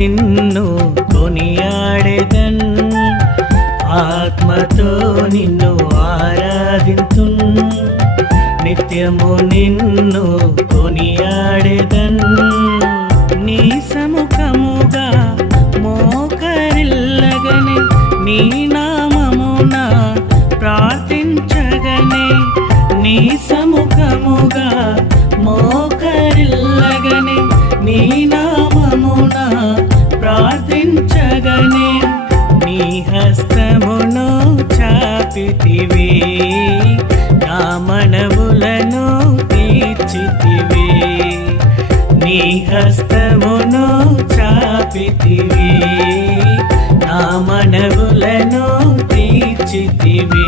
నిన్ను కొనియాడెదన్, ఆత్మతో నిన్ను ఆరాధింతున్, నిత్యము నిన్ను కొనియాడెదన్. నీ సముఖముగా మోకరిల్లగనే, నీ నామమున ప్రార్థించగనే, నీ సముఖముగా మోకరిల్లగనే, నీ నామమున ప్రార్థించగనే. నీ హస్తమును చాపితివి, నా మనవులను తీర్చితివి. నీ హస్తమును చాపితివి, నా మనవులను తీర్చితివి.